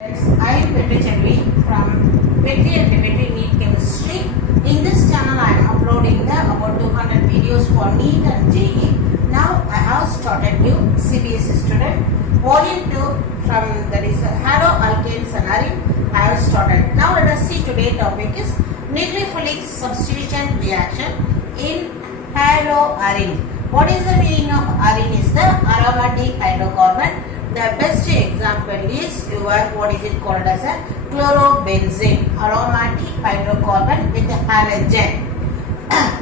I am Petri Chelvi from Petri and Petri NEET Chemistry. In this channel, I am uploading the about 200 videos for NEET and JEE. Now, I have started new CBSE student. Volume 2 from that is haloalkanes and arene. I have started. Now, let us see today's topic is nucleophilic substitution reaction in haloarene. What is the meaning of arene? Is the aromatic hydrocarbon. The best example is what is it called as a chlorobenzene, aromatic hydrocarbon with halogen.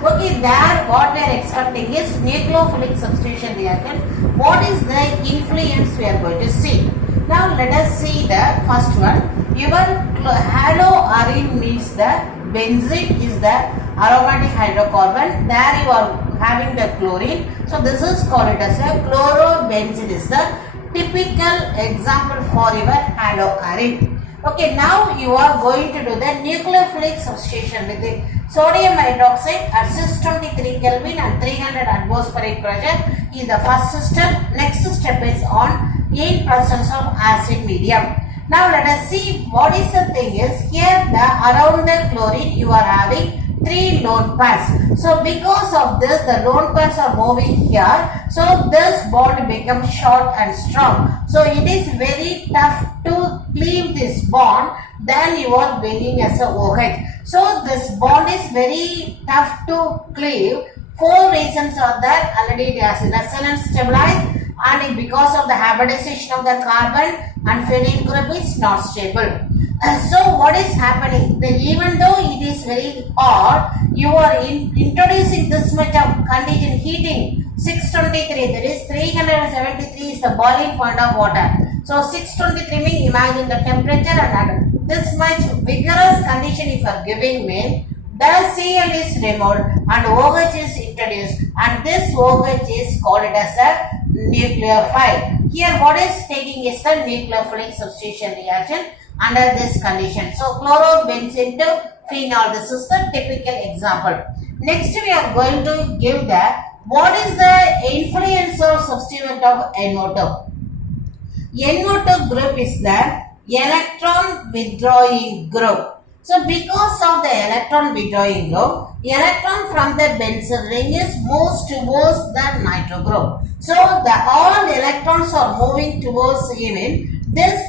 Okay, there what we are expecting is nucleophilic substitution reaction. What is the influence we are going to see? Now let us see the first one. Your haloarene means the benzene is the aromatic hydrocarbon. There you are having the chlorine. So this is called it as a chlorobenzene is the typical example for your haloarene. Okay, now you are going to do the nucleophilic substitution with the sodium hydroxide at 623 Kelvin and 300 atmospheric pressure is the first step. Next step is on in presence of acid medium. Now let us see what is the thing is here around the chlorine you are having 3 lone pairs. So because of this the lone pairs are moving here. So this bond becomes short and strong. So it is very tough to cleave this bond. Then you are bringing as a OH. So this bond is very tough to cleave. 4 reasons are there. Already it has resonance stabilized and because of the hybridization of the carbon and phenyl group is not stable. So what is happening? Even though it is very hot, you are introducing this much of condition heating. 623, that is 373 is the boiling point of water. So 623 means imagine the temperature and this much vigorous condition if you are giving me, the Cl is removed and OH is introduced and this OH is called as a nucleophile. Here what is taking is the nucleophilic substitution reaction under this condition. So chlorobenzene to phenol, this is the typical example. Next we are going to give the what is the influence or substituent of NO2. NO2 group is the electron withdrawing group. So because of the electron withdrawing group, electron from the benzyl ring is moves towards the nitro group. So all electrons are moving towards even this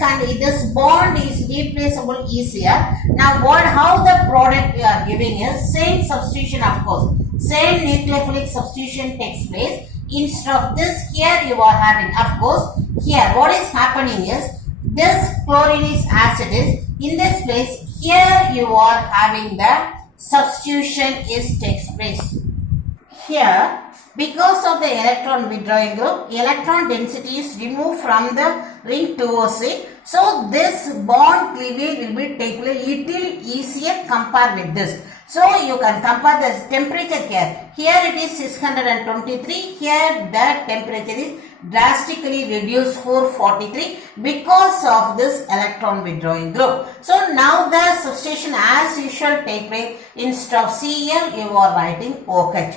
bond is replaceable easier. Now how the product we are giving is same substitution of course. Same nucleophilic substitution takes place. Instead of this here you are having of course here what is happening is this chlorine is as it is. In this place here you are having the substitution takes place. Here because of the electron withdrawing group, electron density is removed from the ring towards it. So this bond cleavage will be taken a little easier compared with this. So you can compare the temperature here. Here it is 623. Here the temperature is drastically reduced 443 because of this electron withdrawing group. So now the substitution as usual take place. Instead of Cl you are writing OH.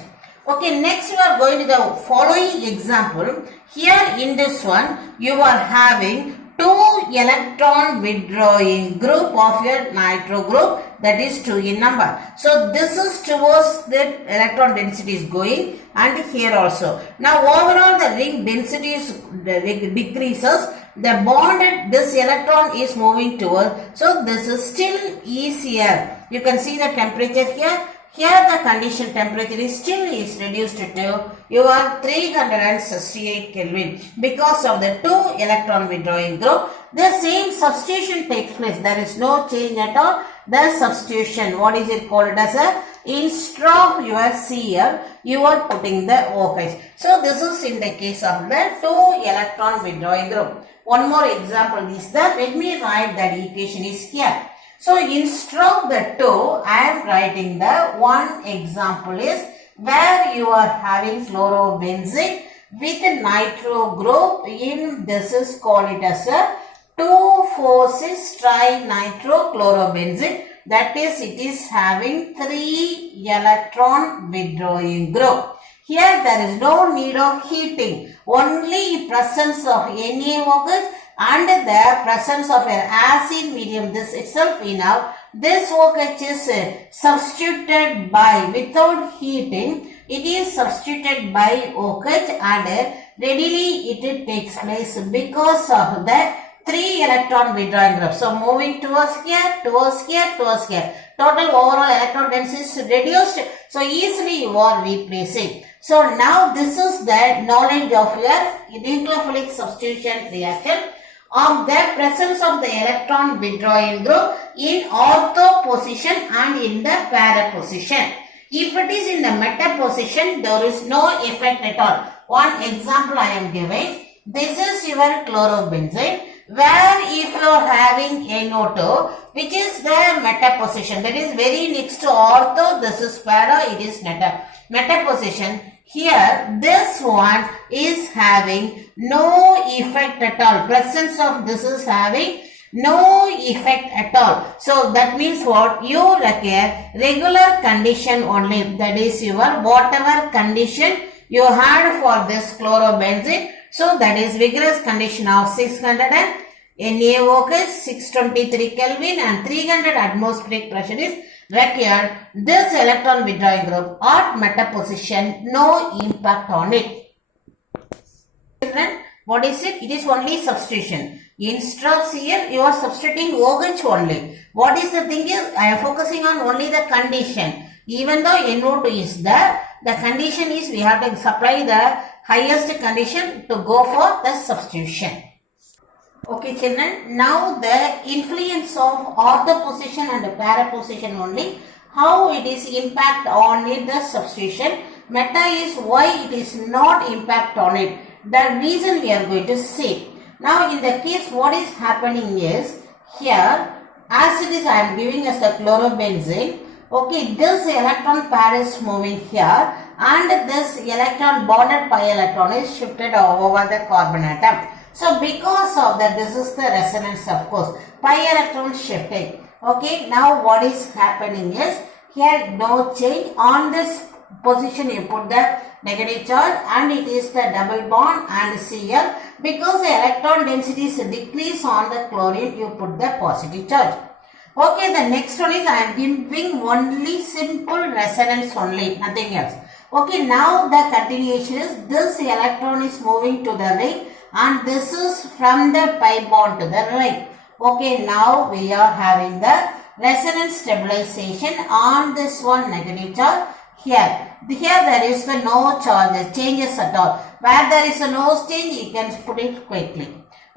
Okay, next we are going to the following example. Here in this one you are having 2 electron withdrawing group of your nitro group, that is 2 in number. So this is towards the electron density is going and here also. Now overall the ring density decreases. The bond this electron is moving towards. So this is still easier. You can see the temperature here. Here the condition temperature is still reduced to your 368 Kelvin because of the 2 electron withdrawing group. The same substitution takes place. There is no change at all. The substitution, what is it called as a instead of your Cl, you are putting the OH. So this is in the case of the 2 electron withdrawing group. One more example is that let me write that equation is here. So instead of the 2, I am writing the one example is where you are having chlorobenzene with nitro group in this is called it as a 2,4,6 trinitrochlorobenzene. That is it is having 3 electron withdrawing group. Here there is no need of heating. Only presence of NaOH and the presence of an acid medium, this itself we know, this OH is substituted by, without heating, it is substituted by OH and readily it takes place because of the 3 electron withdrawing group. So moving towards here, towards here, towards here. Total overall electron density is reduced. So easily you are replacing. So now this is the knowledge of your nucleophilic substitution reaction of the presence of the electron withdrawing group in ortho position and in the para position. If it is in the meta position, there is no effect at all. One example I am giving. This is your chlorobenzene, where if you are having NO2, which is the meta position, that is very next to ortho, this is para, it is meta position. Here, this one is having no effect at all. Presence of this is having no effect at all. So that means what? You require regular condition only. That is your whatever condition you had for this chlorobenzene. So that is vigorous condition of 600 and NaOH, 623 Kelvin and 300 atmospheric pressure is required. This electron withdrawing group at meta position, no impact on it. Children, what is it? It is only substitution. Instead of Cl, you are substituting OH only. What is the thing is, I am focusing on only the condition. Even though NO2 is there, the condition is we have to supply the highest condition to go for the substitution. Okay children, now the influence of ortho position and para position only, how it is impact on it, the substitution. Meta is why it is not impact on it. The reason we are going to see. Now in the case what is happening is, here as it is I am giving us the chlorobenzene. Okay, this electron pair is moving here and this electron bonded pi electron is shifted over the carbon atom. So because of that, this is the resonance of course. Pi electron shifting. Okay, now what is happening is, here no change. On this position you put the negative charge and it is the double bond and Cl. Because the electron density is decrease on the chlorine, you put the positive charge. Okay, the next one is I am giving only simple resonance only, nothing else. Okay, now the continuation is this electron is moving to the ring and this is from the pi bond to the ring. Okay, now we are having the resonance stabilization on this one negative charge. Here there is the no charges, changes at all. Where there is a no change, you can put it quickly.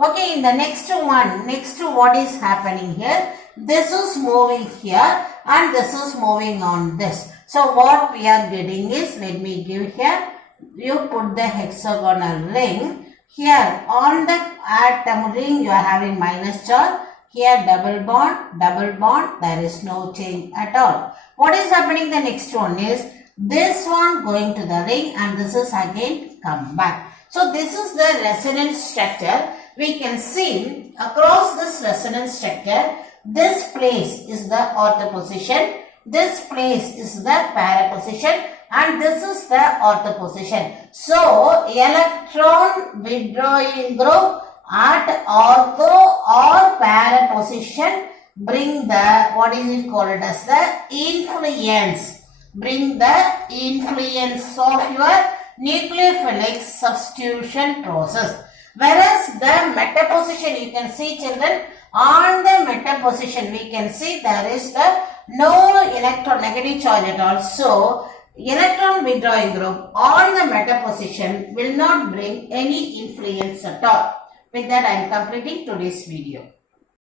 Okay, in the next one, what is happening here? This is moving here and this is moving on this. So what we are getting is, let me give here, you put the hexagonal ring. Here on the atom ring you are having minus charge. Here double bond, there is no change at all. What is happening the next one is, this one going to the ring and this is again come back. So this is the resonance structure. We can see across this resonance structure, this place is the ortho position, this place is the para position and this is the ortho position. So electron withdrawing group at ortho or para position bring the, what is it called as the influence. Bring the influence of your nucleophilic substitution process. Whereas the meta position, you can see children, on the meta position we can see there is the no electron negative charge at all. So electron withdrawing group on the meta position will not bring any influence at all. With that I am completing today's video.